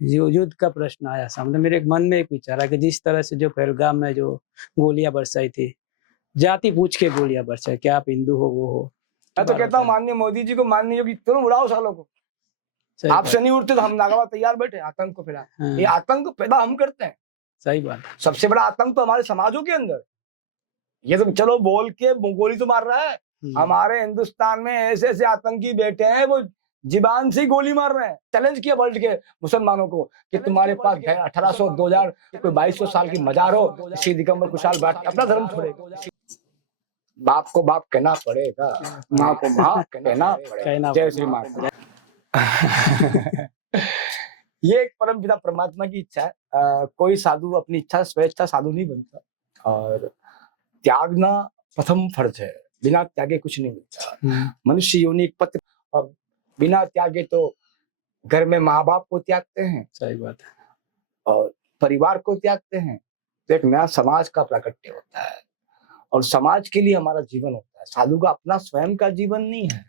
युद्ध का प्रश्न आया सामने, मेरे मन में एक विचार है कि जिस तरह से जो पहलगाम में जो गोलियां बरसाई थी, जाति पूछ के गोलियां बरसाई, क्या आप हिंदू हो वो हो। मैं तो कहता हूँ माननीय मोदी जी को, माननीय योगी, तुरंत उड़ाओ सालों को। आपसे नहीं उड़ते तो हम नागवा तैयार बैठे आतंक को फैला। ये आतंक पैदा हम करते हैं। सही बात। सबसे बड़ा आतंक तो हमारे समाजों के अंदर। ये तो चलो बोल के गोली तो मार रहा है, हमारे हिंदुस्तान में ऐसे ऐसे आतंकी बैठे हैं, वो जीबान से गोली मार रहे हैं। चैलेंज किया वर्ल्ड के मुसलमानों को कि तुम्हारे पास 1800 2000 कोई 2200 साल की मजार हो, श्री दिगंबर कुशाल भाटी अपना धर्म छोड़ेगा। बाप को बाप कहना पड़ेगा, माँ को माँ कहना पड़ेगा। जय श्री माता। ये एक परम पिता परमात्मा की इच्छा है। कोई साधु अपनी इच्छा स्वेच्छा साधु नहीं बनता, और त्यागना प्रथम फर्ज है। बिना त्यागे कुछ नहीं मिलता। मनुष्य योनि एक पत्र, और बिना त्यागे तो घर में माँ बाप को त्यागते हैं, सही बात है, और परिवार को त्यागते हैं, तो एक नया समाज का प्राकट्य होता है, और समाज के लिए हमारा जीवन होता है। साधु का अपना स्वयं का जीवन नहीं है।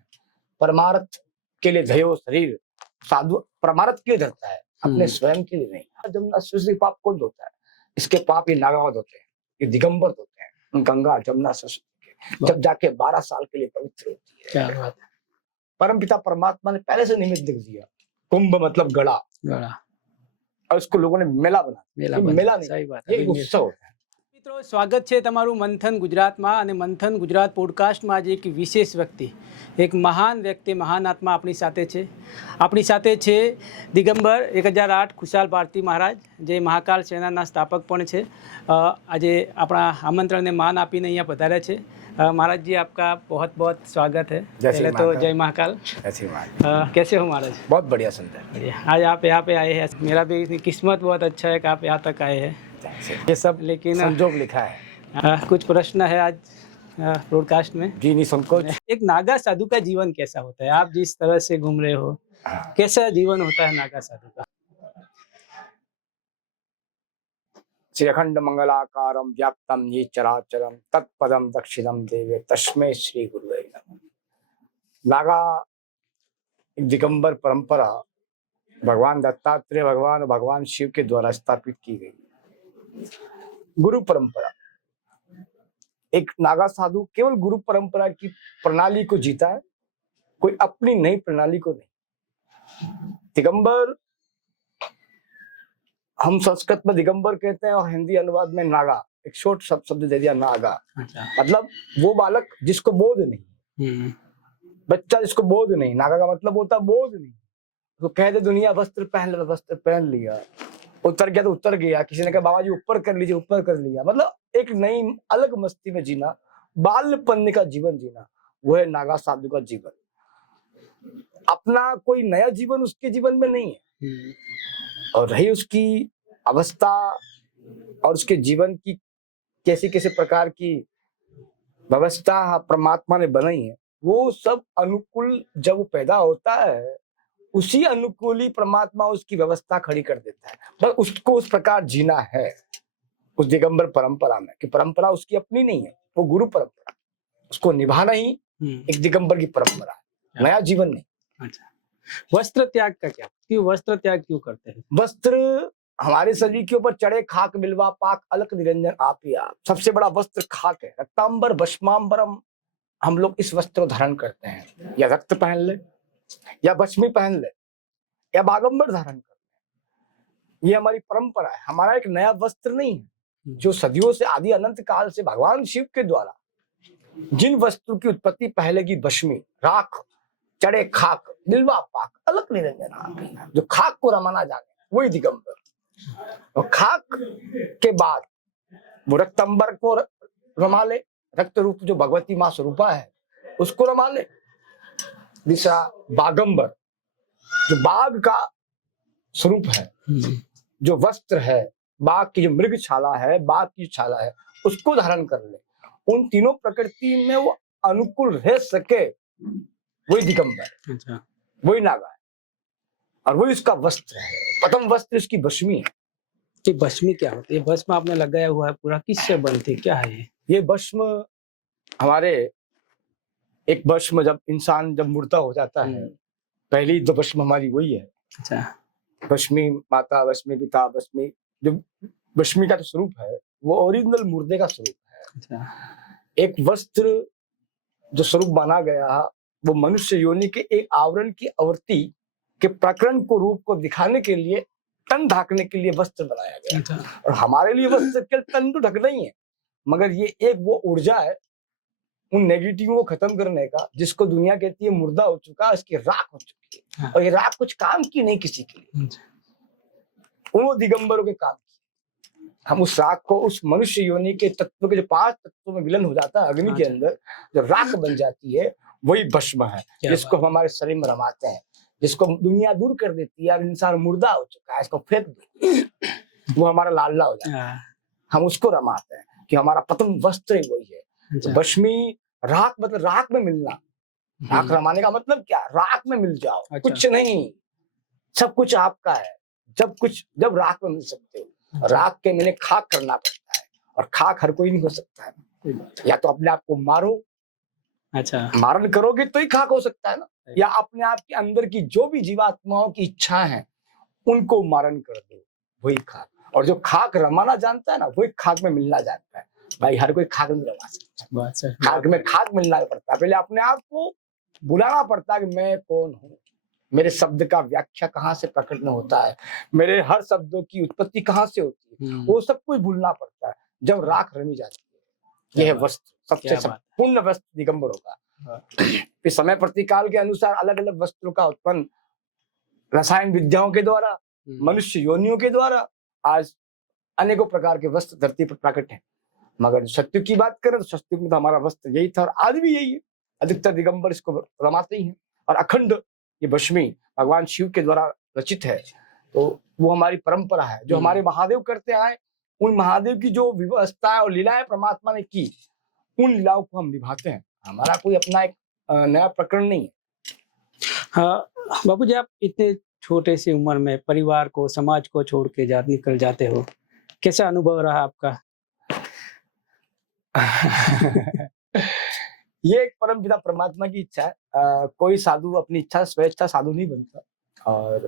परमार्थ के लिए धयो शरीर, साधु परमार्थ के लिए धरता है, अपने स्वयं के लिए नहीं। जमुना सरस्वती पाप कौन धोता है? इसके पाप ये नागावत होते हैं, ये दिगंबर होते हैं। गंगा जमुना सरस्वती के जब जाके 12 साल के लिए पवित्र होती है। क्या बात है। परमपिता परमात्मा ने पहले से निमित्त दिख दिया। कुंभ मतलब गड़ा, और इसको लोगों ने मेला बना। मेला नहीं, सही बात है, ये उत्सव है। મિત્રો સ્વાગત છે તમારું મંથન ગુજરાતમાં, અને મંથન ગુજરાત પોડકાસ્ટમાં આજે એક વિશેષ વ્યક્તિ, એક મહાન વ્યક્તિ, મહાન આત્મા આપણી સાથે છે. આપણી સાથે છે દિગંબર 1008 ખુશાલ ભારતી મહારાજ, જે મહાકાલ સેનાના સ્થાપક પણ છે. આજે આપણા આમંત્રણને માન આપીને અહીંયા પધાર્યા છે. महाराज जी, आपका बहुत बहुत स्वागत है। पहले तो जय महाकाल। कैसे हो महाराज? बहुत बढ़िया सुनते हैं। आज आप यहाँ पे आए हैं, मेरा भी किस्मत बहुत अच्छा है कि आप यहाँ तक आए हैं। ये सब लेकिन संजोग लिखा है। कुछ प्रश्न है आज ब्रॉडकास्ट में। जी नहीं, संकोच। एक नागा साधु का जीवन कैसा होता है? आप जिस तरह से घूम रहे हो, कैसा जीवन होता है नागा साधु का? श्रीखंड मंगलाकारम व्याप्तम ये चराचरम तत्पदम दक्षिणम देवे तस्मै श्री गुरुवे नमः। नागा एक दिगंबर परंपरा भगवान दत्तात्रेय भगवान शिव के द्वारा स्थापित की गई गुरु परंपरा। एक नागा साधु केवल गुरु परंपरा की प्रणाली को जीता है, कोई अपनी नई प्रणाली को नहीं। दिगंबर हम संस्कृत में दिगंबर कहते हैं, और हिंदी अनुवाद में नागा, एक शॉर्ट शब्द दे दिया नागा। मतलब वो बालक जिसको बोध नहीं, बच्चा जिसको बोध नहीं। नागा का मतलब होता बोध नहीं। तो कहते दुनिया वस्त्र पहन ले, वस्त्र पहन लिया, उतर गया तो उतर गया। किसी ने कहा बाबा जी ऊपर कर लीजिए, ऊपर कर लिया। मतलब एक नई अलग मस्ती में जीना, बाल्यपन का जीवन जीना, वो है नागा साधु का जीवन। अपना कोई नया जीवन उसके जीवन में नहीं है। और रही उसकी अवस्था और उसके जीवन की कैसे कैसे प्रकार की व्यवस्था परमात्मा ने बनाई है, वो सब अनुकूल जब वो पैदा होता है, उसी अनुकूल ही परमात्मा उसकी व्यवस्था खड़ी कर देता है। बस उसको उस प्रकार जीना है उस दिगंबर परंपरा में, कि परंपरा उसकी अपनी नहीं है, वो गुरु परंपरा, उसको निभाना ही एक दिगंबर की परंपरा है, नया जीवन नहीं। अच्छा, वस्त्र त्याग का क्या? क्यों वस्त्र त्याग क्यों करते हैं? वस्त्र हमारे शरीर के ऊपर चढ़े खाक बिल्वा पाक अलक निरंजन आप ही आप। सबसे बड़ा वस्त्र खाक है। रक्तांबर भस्मांबरम, हम लोग इस वस्त्र को धारण करते हैं। या रक्त पहन ले, या भस्मी पहन ले, या बागंबर धारण कर ले, ये हमारी परंपरा है। हमारा एक नया वस्त्र नहीं है। जो सदियों से आदि अनंत काल से भगवान शिव के द्वारा जिन वस्त्र की उत्पत्ति पहले की भस्मी, राख, चढ़े खाक बिल्वा पाक अलक निरंजन आप ही, जो खाक को रमाना जाने वही दिगंबर। और खाक के बाद वो रक्तंबर को रमा ले, रक्त रूप जो भगवती मां स्वरूपा है उसको रमा ले। दूसरा बागंबर, जो बाघ का स्वरूप है, जो वस्त्र है, बाघ की जो मृग छाला है, बाघ की छाला है, उसको धारण कर ले। उन तीनों प्रकृति में वो अनुकूल रह सके, वही दिगंबर। अच्छा, वही नागा है, और वही उसका वस्त्र है। प्रथम वस्त्र उसकी भस्मी है। ये भस्मी क्या होती है? भस्म आपने लगाया हुआ है पूरा, किससे बनती है, क्या है ये भस्म? हमारे एक भस्म जब इंसान जब मुर्दा हो जाता है, पहली तो भस्म हमारी वही है। अच्छा, भस्मी माता, भस्मी पिता, भस्मी जो भस्मी का जो स्वरूप है वो ओरिजिनल मुर्दे का स्वरूप है। अच्छा। एक वस्त्र जो स्वरूप माना गया वो मनुष्य योनि के एक आवरण की आवृत्ति के प्रकरण को रूप को दिखाने के लिए तन ढकने के लिए वस्त्र बनाया गया। अच्छा। और हमारे लिए वस्त्र केवल तन तो ढकना ही है, मगर ये एक वो ऊर्जा है उन नेगेटिव को खत्म करने का, जिसको दुनिया कहती है मुर्दा हो चुका, इसकी राख हो चुकी है। हाँ। और ये राख कुछ काम की नहीं किसी के लिए, अच्छा। उन दिगंबरों के काम की। हम उस राख को उस मनुष्य योनि के तत्व के जो 5 तत्वों में विलीन हो जाता है अग्नि के अच्छा। अंदर, जो राख बन जाती है वही भस्म है, क्या जिसको हम हमारे शरीर में रमाते हैं, जिसको दुनिया दूर कर देती है। अब इंसान मुर्दा हो चुका है, इसको फेंक दो, वो हमारा लाला हो जाता है। हाँ। हम उसको रमाते हैं कि हमारा प्रथम वस्त्र ही वही है। अच्छा। भस्मी राख मतलब राख में मिलना। राख रमाने का मतलब क्या? राख में मिल जाओ। अच्छा। कुछ नहीं, सब कुछ आपका है। जब राख में मिल सकते हो। अच्छा। राख के मैंने खाक करना पड़ता है, और खाक हर कोई नहीं हो सकता है। या तो अपने आप को मारो, अच्छा। मारण करोगे तो ही खाक हो सकता है ना, या अपने आप के अंदर की जो भी जीवात्माओं की इच्छा है उनको मारण कर दो, वही खाक। और जो खाक रमाना जानता है ना, वही खाक में मिलना जानता है। भाई हर कोई खाक नहीं रमा सकता, खाक में खाक मिलना पड़ता है। पहले अपने आप को बुलाना पड़ता है कि मैं कौन हूँ, मेरे शब्द का व्याख्या कहाँ से प्रकट में होता है, मेरे हर शब्दों की उत्पत्ति कहाँ से होती है, वो सब कुछ भूलना पड़ता है जब राख रमी जाती है। यह वस्त्र सबसे पूर्ण वस्त्र दिगंबरों का। फिर समय प्रतिकाल के अनुसार अलग अलग वस्त्रों का उत्पन्न रसायन विद्याओं के द्वारा, मनुष्य योनियों के द्वारा आज अनेकों प्रकार के वस्त्र धरती पर प्रकट है। मगर सत्युग की बात करें तो सत्युग में तो हमारा वस्त्र यही था, और आज भी यही है। अधिकतर दिगंबर इसको रमाते ही हैं, और अखंड ये भस्मी भगवान शिव के द्वारा रचित है। तो वो हमारी परंपरा है, जो हमारे महादेव करते आए। उन महादेव की जो व्यवस्था और लीलाएं परमात्मा ने की, उन लीलाओं को हम निभाते हैं। हमारा कोई अपना एक नया प्रकरण नहीं है। हाँ बाबूजी, आप इतने छोटे से उम्र में परिवार को, समाज को छोड़ के निकल जाते हो, कैसा अनुभव रहा आपका? ये एक परम पिता परमात्मा की इच्छा है। कोई साधु अपनी इच्छा स्वेच्छा साधु नहीं बनता, और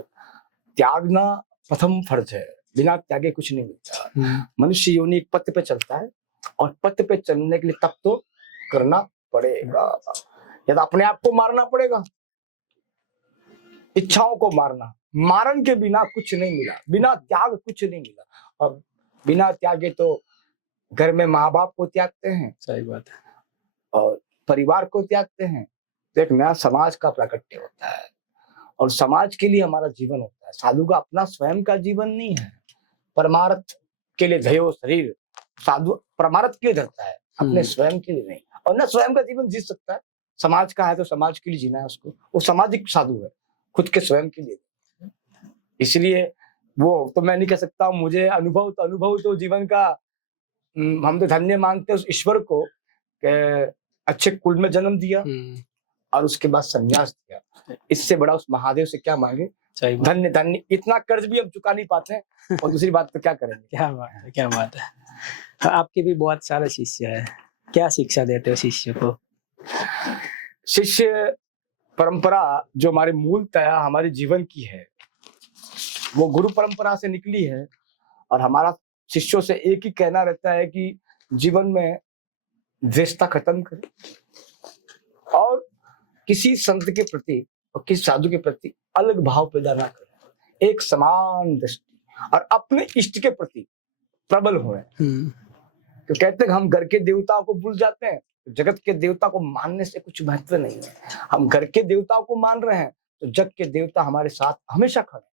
त्यागना प्रथम फर्ज है। बिना त्यागे कुछ नहीं मिलता। मनुष्य योनि एक पथ पे चलता है, और पथ पे चलने के लिए तप तो करना पड़ेगा, या तो अपने आप को मारना पड़ेगा, इच्छाओं को मारना। मारण के बिना कुछ नहीं मिला, बिना त्याग कुछ नहीं मिला। और बिना त्यागे तो घर में माँ बाप को त्यागते हैं, सही बात है, और परिवार को त्यागते हैं, तो एक नया समाज का प्राकट्य होता है, और समाज के लिए हमारा जीवन होता है। साधु का अपना स्वयं का जीवन नहीं है। परमार्थ के लिए धयो शरीर, साधु परमार्थ के लिए धरता है, अपने स्वयं के लिए नहीं। और न स्वयं का जीवन जी सकता है, समाज का है तो समाज के लिए जीना है उसको। वो सामाजिक साधु है, खुद के स्वयं के लिए। इसलिए वो तो मैं नहीं कह सकता मुझे अनुभव तो जीवन का, हम तो धन्य मानते हैं उस ईश्वर को कि अच्छे कुल में जन्म दिया और उसके बाद संन्यास दिया। इससे बड़ा उस महादेव से क्या मांगे। धन्य धन्य, इतना कर्ज भी हम चुका नहीं पाते हैं, और दूसरी बात तो क्या करेंगे। क्या बात है, क्या बात है। आपके भी बहुत सारे शिष्य है, क्या शिक्षा देते हो शिष्य को? शिष्य परंपरा जो हमारे मूलतः हमारे जीवन की है, वो गुरु परंपरा से निकली है। और हमारा शिष्यों से एक ही कहना रहता है कि जीवन में द्वेषता खत्म करें, और किसी संत के प्रति और किसी साधु के प्रति अलग भाव पैदा ना करें, एक समान दृष्टि, और अपने इष्ट के प्रति प्रबल होए। तो कहते हैं हम घर के देवताओं को भूल जाते हैं, तो जगत के देवता को मानने से कुछ महत्व नहीं है। हम घर के देवताओं को मान रहे हैं तो जग के देवता हमारे साथ हमेशा खड़े।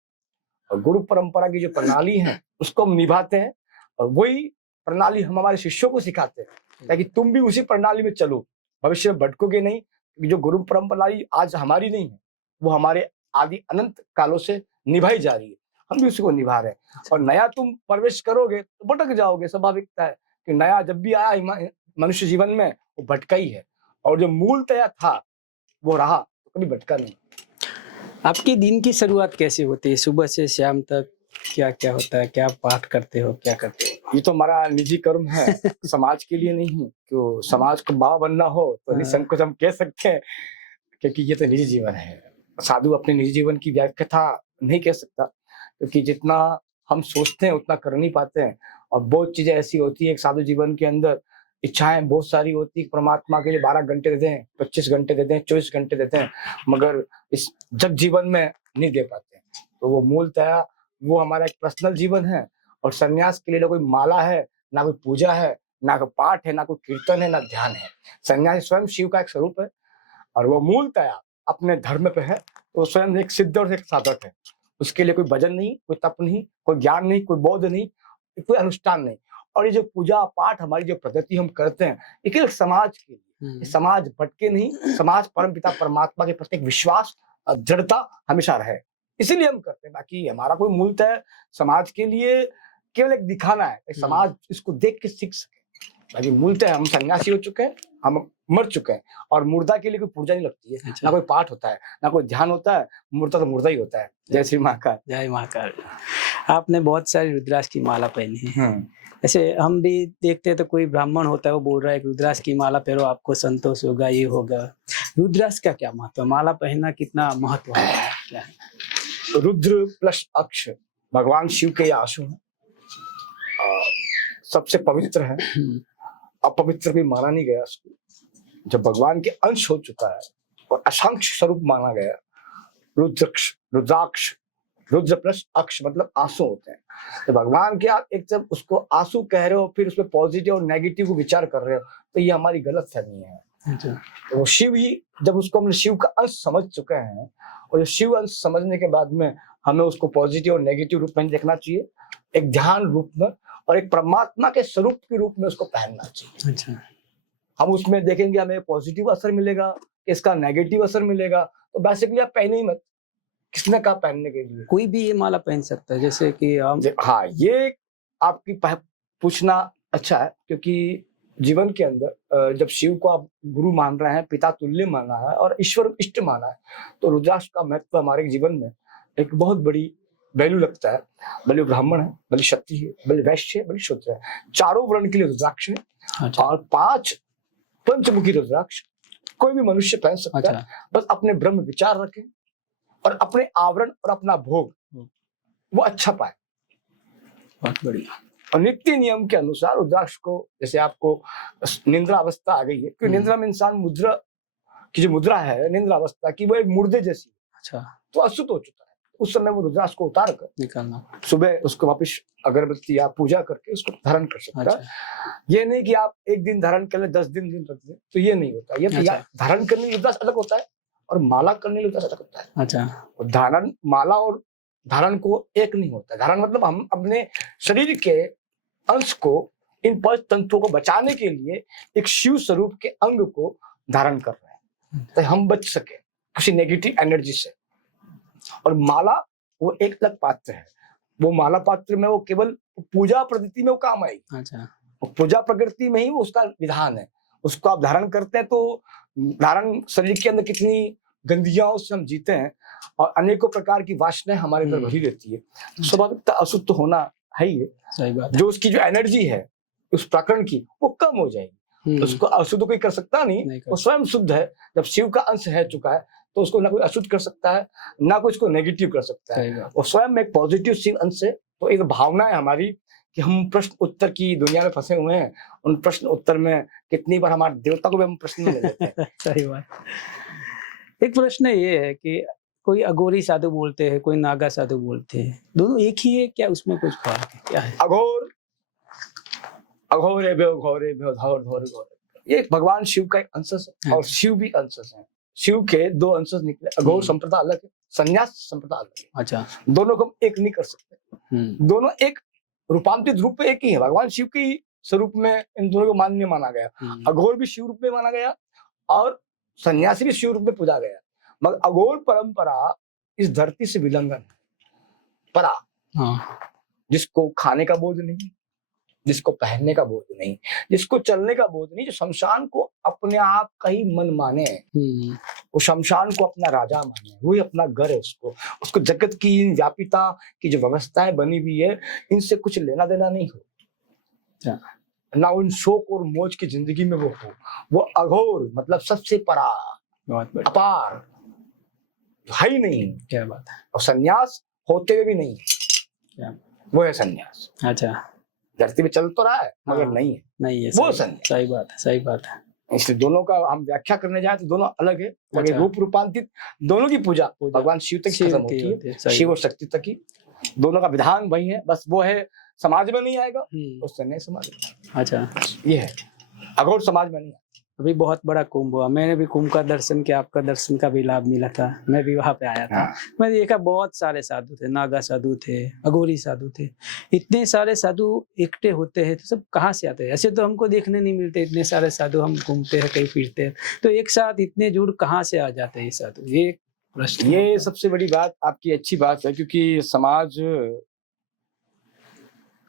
और गुरु परंपरा की जो प्रणाली है उसको हम निभाते हैं, और वही प्रणाली हम हमारे शिष्यों को सिखाते हैं, ताकि तुम भी उसी प्रणाली में चलो, भविष्य में भटकोगे नहीं। जो गुरु परंपरा आज हमारी नहीं है, वो हमारे आदि अनंत कालों से निभाई जा रही है, हम भी उसी को निभा रहे हैं। और नया तुम प्रवेश करोगे तो भटक जाओगे, स्वाभाविकता है कि नया जब भी आया मनुष्य जीवन में वो भटका ही है, और जो मूलतः था वो रहा, तो कभी भटका नहीं। आपके दिन की शुरुआत कैसे होती है? सुबह से शाम तक क्या क्या होता है? क्या पाठ करते हो, क्या करते हो? ये तो हमारा निजी कर्म है, समाज के लिए नहीं। क्यों समाज को बाबा बनना हो तो निसंकोच हम कह सकते हैं, क्योंकि ये तो निजी जीवन है। साधु अपने निजी जीवन की व्याख्या नहीं कह सकता, क्योंकि जितना हम सोचते हैं उतना कर नहीं पाते हैं। और बहुत चीजें ऐसी होती है एक साधु जीवन के अंदर, इच्छाएं बहुत सारी होती है, परमात्मा के लिए 12 घंटे देते हैं, 25 घंटे देते हैं, 24 घंटे देते हैं, मगर इस जग जीवन में नहीं दे पाते। तो वो मूलतः वो हमारा एक पर्सनल जीवन है। और संन्यास के लिए ना कोई माला है, ना कोई पूजा है, ना कोई पाठ है, ना कोई कीर्तन है, ना ध्यान है। संन्यास स्वयं शिव का एक स्वरूप है और वो मूलतः अपने धर्म पे है। तो स्वयं एक सिद्ध और एक साधक है। उसके लिए कोई भजन नहीं, कोई तप नहीं, कोई ज्ञान नहीं, कोई बौद्ध नहीं, कोई अनुष्ठान नहीं। और ये जो पूजा पाठ हमारी जो पद्धति हम करते हैं, ये केवल समाज के लिए, ये समाज भटके नहीं, समाज परमपिता परमात्मा के प्रति एक विश्वास और दृढ़ता हमेशा रहे, इसीलिए हम करते हैं। बाकी हमारा कोई मूलतः समाज के लिए केवल एक दिखाना है, समाज इसको देख के सीख सके। बाकी मूलतः हम सन्यासी हो चुके हैं, हम मर चुके हैं और मुर्दा के लिए कोई पूजा नहीं लगती है। अच्छा। ना कोई पाठ होता है, ना कोई ध्यान होता है, मुर्दा तो मुर्दा ही होता है। जय श्री महाकाल। जय महाकाल। आपने बहुत सारी रुद्राक्ष की माला पहनी है। ऐसे हम भी देखते हैं तो कोई ब्राह्मण होता है वो बोल रहा है कि रुद्राक्ष की माला पहनो आपको संतोष होगा, ये होगा। रुद्राक्ष का क्या महत्व है? माला पहनना कितना महत्व है, क्या है? रुद्र प्लस अक्ष भगवान शिव के आंसू हैं, सबसे पवित्र है, अपवित्र भी माना नहीं गया उसको। जब भगवान के अंश हो चुका है और असंख्य स्वरूप माना गया, रुद्राक्ष रुद्र प्लस अक्ष मतलब आंसू होते हैं। तो भगवान के आप एक जब उसको आंसू कह रहे हो, फिर उसमें पॉजिटिव और नेगेटिव को विचार कर रहे हो, तो ये हमारी गलत फहमी है। तो वो शिव ही, जब उसको हमने शिव का अंश समझ चुके हैं, और जो शिव अंश समझने के बाद में हमें उसको पॉजिटिव और नेगेटिव रूप में देखना चाहिए, एक ध्यान रूप में और एक परमात्मा के स्वरूप के रूप में उसको पहनना चाहिए। अच्छा। हम उसमें देखेंगे हमें पॉजिटिव असर मिलेगा, इसका नेगेटिव असर मिलेगा, तो बेसिकली आप पहने ही मत। किसने कहा पहनने के लिए? कोई भी ये माला पहन सकता है, जैसे कि हम। हाँ, ये आपकी पूछना अच्छा है, क्योंकि जीवन के अंदर जब शिव को आप गुरु मान रहे हैं, पिता तुल्य माना है और ईश्वर इष्ट माना है, तो रुद्राक्ष का महत्व हमारे जीवन में एक बहुत बड़ी वैल्यू लगता है। भले ब्राह्मण है, भले क्षत्रिय है, भले वैश्य है, भले शूद्र है, चारों वर्ण के लिए रुद्राक्ष है। अच्छा। और 5 पंचमुखी रुद्राक्ष कोई भी मनुष्य पहन सकता है, बस अपने ब्रह्म विचार रखे और अपने आवरण और अपना भोग वो अच्छा पाए। बहुत बढ़िया। और नित्य नियम के अनुसार रुद्राक्ष को, जैसे आपको निंद्रा अवस्था आ गई है, क्योंकि निंद्रा में इंसान मुद्रा की जो मुद्रा है निंद्रा अवस्था की, वो एक मुर्दे जैसी। अच्छा। तो अशुद्ध हो चुका है, उस समय वो रुद्राक्ष को उतार कर निकालना, सुबह उसको वापस अगरबत्ती या पूजा करके उसको धारण कर सकता है। अच्छा। ये नहीं कि आप एक दिन धारण कर ले, 10 दिन रख दे, तो ये नहीं होता। ये अच्छा। धारण करने के रुद्राक्ष अलग होता है और माला करने के रुद्राक्ष अलग होता है। अच्छा। और धारण, माला और धारण को एक नहीं होता। धारण मतलब हम अपने शरीर के अंश को, इन 5 तंत्रों को बचाने के लिए एक शिव स्वरूप के अंग को धारण कर रहे हैं, तो हम बच सके किसी नेगेटिव एनर्जी से। और माला वो एक अलग पात्र है, वो माला पात्र में वो केवल पूजा प्रकृति में वो काम आएगी। अच्छा। पूजा प्रकृति में ही वो उसका विधान है। उसको आप धारण करते हैं तो धारण शरीर के अंदर कितनी गंदगियों से हम जीते हैं और अनेकों प्रकार की वासनाएं हमारे अंदर भरी रहती है। स्वाभाविकता अशुद्ध होना है ही है। सही बात। जो उसकी जो एनर्जी है उस प्रकरण की, वो कम हो जाएगी। उसको अशुद्ध कोई कर सकता नहीं, वो स्वयं शुद्ध है। जब शिव का अंश है चुका है तो उसको ना कोई अशुद्ध कर सकता है, ना कोई उसको नेगेटिव कर सकता है। वो स्वयं एक पॉजिटिव शिव अंश है। तो एक भावना है हमारी कि हम प्रश्न उत्तर की दुनिया में फंसे हुए हैं। उन प्रश्न उत्तर में कितनी बार हमारे देवता को भी हम प्रश्न में ले लेते हैं। सही बात। एक प्रश्न ये है कि कोई अघोरी साधु बोलते हैं, कोई नागा साधु बोलते हैं, दोनों एक ही है क्या? उसमें कुछ फर्क है क्या? है अघोर, अघोरे भ्यो घोरे भ्यो धौर धौर घोर, ये भगवान शिव का एक अंश है और शिव भी अंश है। शिव के 2 अंश निकले। अघोर संप्रदाय अलग है, संन्यास संप्रदाय अलग है। अच्छा। दोनों को हम एक नहीं कर सकते। दोनों एक रूपांतरित रूप में एक ही है। भगवान शिव के स्वरूप में इन दोनों को मान्य माना गया। अघोर भी शिव रूप में माना गया और सन्यासी भी शिव रूप में पूजा गया। मगर अघोर परंपरा इस धरती से विलंघन है। परा, जिसको खाने का बोझ नहीं, जिसको पहनने का बोझ नहीं, जिसको चलने का बोझ नहीं, जो शमशान को अपने आप का ही मन माने, वो शमशान को अपना राजा माने, वही अपना घर है उसको। उसको जगत की इन व्यापिता की जो व्यवस्थाएं बनी हुई है, इनसे कुछ लेना देना नहीं हो, ना उन शोक और मौज की जिंदगी में वो हो। वो अघोर मतलब सबसे परा, अपार, है ही नहीं। क्या बात है। और सन्यास होते हुए भी नहीं। क्या? वो है संन्यास। अच्छा, धरती पे चल तो रहा है मगर हाँ। नहीं है, नहीं है, वो सही संन्यास। सही बात है, सही बात है। इसलिए दोनों का हम व्याख्या करने जाए तो दोनों अलग है, मगर अच्छा। रूप रूपांतरित दोनों की पूजा पूजा भगवान शिव तक शिव खत्म की होती होती है, है, सही शिव और बात। शक्ति तक ही। दोनों का विधान वही है, बस वो है समाज में नहीं आएगा, उस समय समाज में। अच्छा, ये है, अघोर समाज में नहीं आएगा। अभी बहुत बड़ा कुंभ हुआ, मैंने भी कुंभ का दर्शन किया, आपका दर्शन का भी लाभ मिला था, मैं भी वहां पे आया था। हाँ। मैं देखा बहुत सारे साधु थे, नागा साधु थे, अघोरी साधु थे। इतने सारे साधु इकट्ठे होते हैं तो सब कहाँ से आते हैं? ऐसे तो हमको देखने नहीं मिलते इतने सारे साधु, हम घूमते हैं कहीं फिरते हैं, तो एक साथ इतने जुड़ कहाँ से आ जाते हैं ये साधु? ये एक प्रश्न ये है। सबसे बड़ी बात आपकी अच्छी बात है, क्योंकि समाज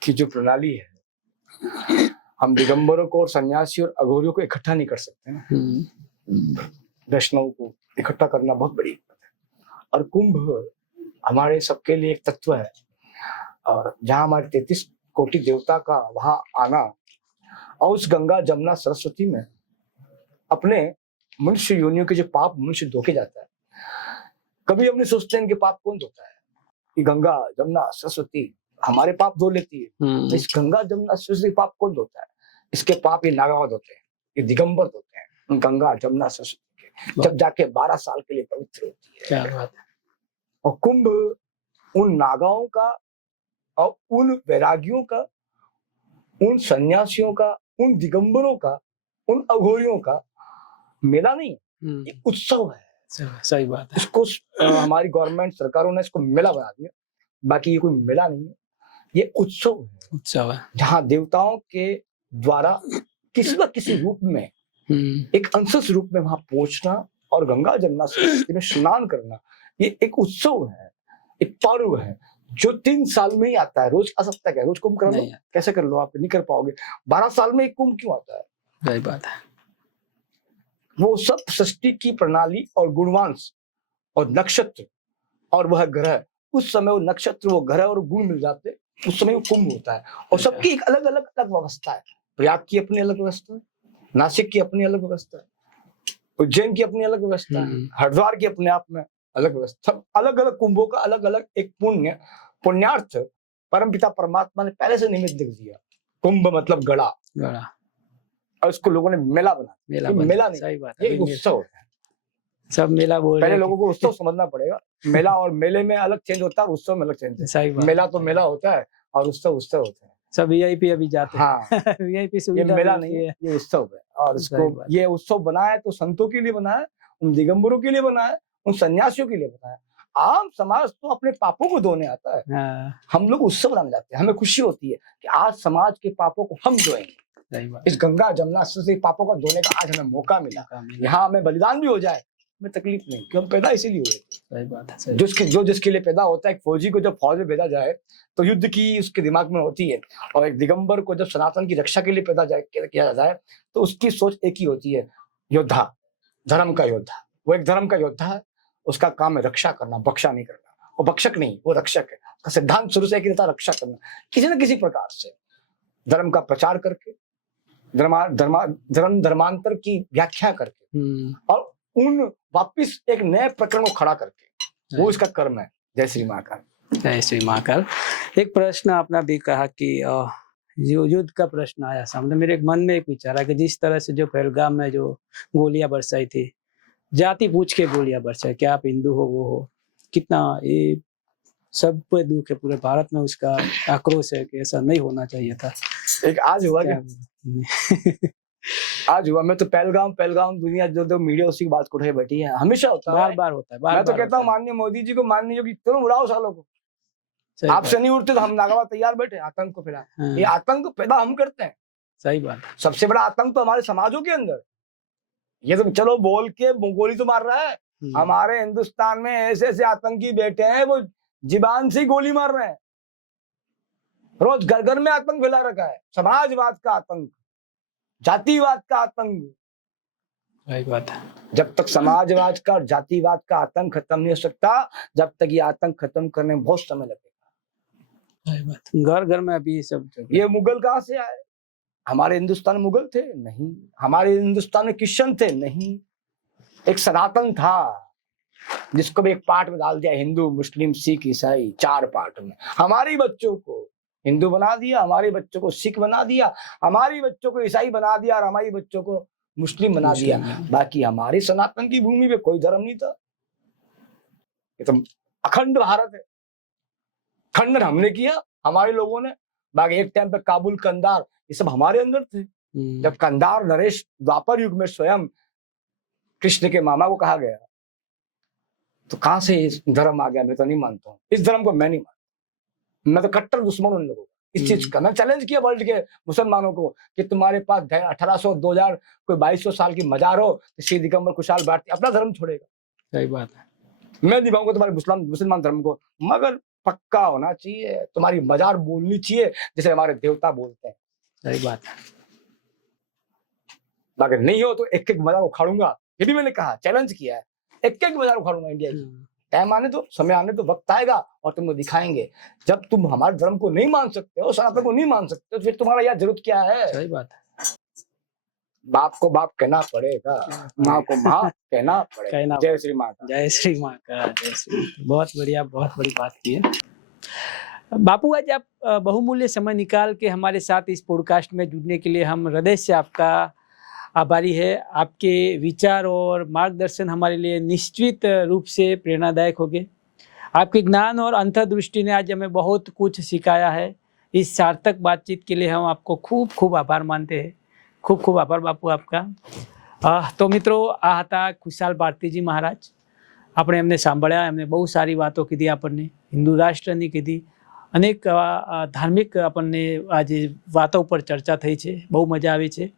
की जो प्रणाली है, हम दिगंबरों को और सन्यासी और अघोरियों को इकट्ठा नहीं कर सकते ना। वैष्णव को इकट्ठा करना बहुत बड़ी बात है। और कुंभ हमारे सबके लिए एक तत्व है, और जहाँ हमारे 33 कोटि देवता का वहां आना, और उस गंगा जमुना सरस्वती में अपने मनुष्य योनियों के जो पाप मनुष्य धोके जाता है। कभी हमने सोचते हैं इनके पाप कौन धोता है? कि गंगा जमुना सरस्वती हमारे पाप धो लेती है, तो इस गंगा जमुना सरस्वती पाप कौन धोता है? इसके पाप ये नागावत होते हैं, ये दिगंबर होते हैं गंगा जमुना सरस्वती के, जब जाके 12 साल के लिए पवित्र होती है। क्या बात है। और कुंभ उन नागाओं का और उन वैरागियों का, उन सन्यासियों का, उन दिगंबरों का, उन अघोरियों का मेला नहीं है, ये उत्सव है। सही बात है। इसको हमारी गवर्नमेंट सरकारों ने इसको मेला बना दिया, बाकी ये कोई मेला नहीं है, ये उत्सव है। उत्सव है जहाँ देवताओं के द्वारा किसी न किसी रूप में, एक अंशस रूप में वहां पहुंचना और गंगा जमुना सरस्वती में स्नान करना, ये एक उत्सव है, एक पर्व है जो 3 साल में ही आता है। रोज आ सकता है क्या? रोज कुंभ कर लो, कैसे कर लो? आप नहीं कर पाओगे। 12 साल में एक कुंभ क्यों आता है? सही बात है। वो सब सृष्टि की प्रणाली और गुणवांश और नक्षत्र और वह ग्रह, उस समय वो नक्षत्र, वो ग्रह और गुण मिल जाते, उस समय वो कुंभ होता है। और सबकी एक अलग अलग अलग व्यवस्था है। प्रयाग की अपनी अलग व्यवस्था है, नासिक की अपनी अलग व्यवस्था है, उज्जैन की अपनी अलग व्यवस्था है, हरिद्वार की अपने आप में अलग व्यवस्था। सब अलग अलग कुंभों का अलग अलग एक पुण्यार्थ परमपिता परमात्मा ने पहले से निमित्त लिख दिया। कुंभ मतलब गड़ा, और इसको लोगों ने मेला बना। मेला नहीं, सही बात है, ये उत्सव है। सब मेला बोल पहले लोगों को उत्सव समझना पड़ेगा। मेला और मेले में अलग चेंज होता है और उत्सव में अलग चेंज है। मेला तो मेला होता है और उत्सव उत्सव होता है। सब वीआईपी अभी जाते हैं। हाँ वीआईपी ये सुविधा मेला नहीं है, ये उत्सव है। और इसको ये उत्सव बना है तो संतों के लिए बना है, उन दिगंबरों के लिए बना है, उन सन्यासियों के लिए बना है। आम समाज तो अपने पापों को धोने आता है। हम लोग उत्सव बनाने जाते हैं, हमें खुशी होती है कि आज समाज के पापों को हम धोएंगे। इस गंगा जमुना से पापों को धोने का आज हमें मौका मिला। यहाँ हमें बलिदान भी हो जाए, हमें तकलीफ नहीं, क्यों? हम पैदा इसीलिए हुए। सही बात है। जो जिसके लिए पैदा होता है, एक फौजी को जब फौज में भेजा जाए तो युद्ध की उसके दिमाग में होती है, और एक दिगंबर को जब सनातन की रक्षा के लिए पैदा किया जाए तो उसकी सोच एक ही होती है, योद्धा, धर्म का योद्धा। वो एक धर्म का योद्धा है, उसका काम है रक्षा करना, बख्शा नहीं करना। वो बख्शक नहीं, वो रक्षक है। उसका सिद्धांत शुरू से एक ही रहता, रक्षा करना, किसी न किसी प्रकार से धर्म का प्रचार करके, धर्मांतर की व्याख्या करके, और उन वापिस एक नए प्रकरण को खड़ा करके, वो इसका कर्म है। जय श्री महाकाल। जय श्री महाकाल। एक प्रश्न आपने भी कहा कि युद्ध का प्रश्न आया सामने, मेरे मन में एक विचार है कि जिस तरह से जो पहलगाम में जो गोलियां बरसाई थी, जाति पूछ के गोलियां बरसाई, क्या आप हिंदू हो वो हो, कितना ये सब पे दुख है, पूरे भारत में उसका आक्रोश है कि ऐसा नहीं होना चाहिए था। एक आज हुआ क्या? आज हुआ। मैं तो पहलगाम दुनिया जो मीडिया उसी की बात को उठे बैठी है। हमेशा होता है, बार होता है। मैं तो कहता हूँ माननीय मोदी जी को, माननीय योगी, तुम उड़ाओ सालों को। आपसे नहीं उड़ते तो हम नागवा तैयार बैठे आतंक को फैला। ये आतंक पैदा हम करते हैं। सही बात। सबसे बड़ा आतंक तो हमारे समाजों के अंदर। ये तो चलो बोल के गोली तो मार रहा है, हमारे हिंदुस्तान में ऐसे ऐसे आतंकी बैठे हैं, वो जीबान से गोली मार रहे हैं। रोज घर घर में आतंक फैला रखा है, समाजवाद का आतंक, जातिवाद का आतंक। सही बात है। जब तक समाजवाद का और जातिवाद का आतंक खत्म नहीं हो सकता, जब तक ये आतंक खत्म करने में बहुत समय लगेगा। घर घर में अभी सब, ये मुगल कहाँ से आए? हमारे हिंदुस्तान में मुगल थे? नहीं। हमारे हिंदुस्तान में क्रिश्चियन थे? नहीं। एक सनातन था, जिसको भी एक पार्ट में डाल दिया, हिंदू मुस्लिम सिख ईसाई, 4 पार्ट में। हमारी बच्चों को हिंदू बना दिया, हमारे बच्चों को सिख बना दिया, हमारी बच्चों को ईसाई बना दिया और हमारी बच्चों को मुस्लिम बना दिया। बाकी हमारी सनातन की भूमि पे कोई धर्म नहीं था। ये तो अखंड भारत है। खंडन हमने किया, हमारे लोगों ने। बाकी एक टाइम पे काबुल, कंधार, ये सब हमारे अंदर थे। जब कंधार नरेश द्वापर युग में स्वयं कृष्ण के मामा को कहा गया, तो कहां से इस धर्म आ गया? मैं तो नहीं मानता हूँ इस धर्म को। मैं नहीं मानता, मैं तो कट्टर दुश्मन उन लोगों का इस चीज का। मैं चैलेंज किया वर्ल्ड के मुसलमानों को कि तुम्हारे पास 1800, 2000, कोई 2200 साल की मजार हो, श्री दिगंबर कुशाल भारती अपना धर्म छोड़ेगा। सही बात है। मैं निभाऊंगा तुम्हारे मुसलमान धर्म को, मगर पक्का होना चाहिए। तुम्हारी मजार बोलनी चाहिए जैसे हमारे देवता बोलते हैं। सही बात है। अगर नहीं हो तो एक एक मजार उखाड़ूंगा। ये भी मैंने कहा, चैलेंज किया है, एक एक मजार उखाड़ूंगा इंडिया की। टाइम आने दो, समय आने दो, वक्त आएगा और तुमको दिखाएंगे। जब तुम हमारे धर्म को नहीं मान सकते हो, सनातन को नहीं मान सकते हो, तो फिर तुम्हारा यहाँ जरूरत क्या है? सही बात है। बाप को बाप कहना पड़ेगा, माँ को माँ कहना पड़ेगा। जय श्री माता। जय श्री माँ का जय श्री। बहुत बढ़िया, बहुत बड़ी बात की है बापू। आज आप बहुमूल्य समय निकाल के हमारे साथ इस पॉडकास्ट में जुड़ने के लिए हम हृदय से आपका आभारी है। आपके विचार और मार्गदर्शन हमारे लिए निश्चित रूप से प्रेरणादायक होंगे। आपके ज्ञान और अंतर्दृष्टि ने आज हमें बहुत कुछ सिखाया है। इस सार्थक बातचीत के लिए हम आपको खूब खूब आभार मानते हैं। खूब खूब आभार બાપુ આપકા। તો મિત્રો, આ હતા ખુશાલ ભારતીજી મહારાજ। આપણે એમને સાંભળ્યા, એમને બહુ સારી વાતો કીધી, આપણને હિન્દુ રાષ્ટ્રની કીધી, અનેક ધાર્મિક આપણને આજે વાતો ઉપર ચર્ચા થઈ છે, બહુ મજા આવી છે।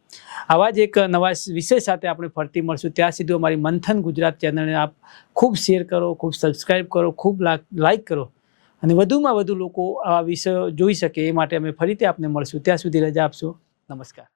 આવા જ એક નવા વિષય સાથે આપણે ફરતી મળશું। ત્યાં સુધી અમારી મંથન ગુજરાત ચેનલને આપ ખૂબ શેર કરો, ખૂબ સબસ્ક્રાઈબ કરો, ખૂબ લાઈક કરો અને વધુમાં વધુ લોકો આ વિષયો જોઈ શકે એ માટે અમે ફરીથી આપને મળશું। ત્યાં સુધી રજા આપશો। નમસ્કાર।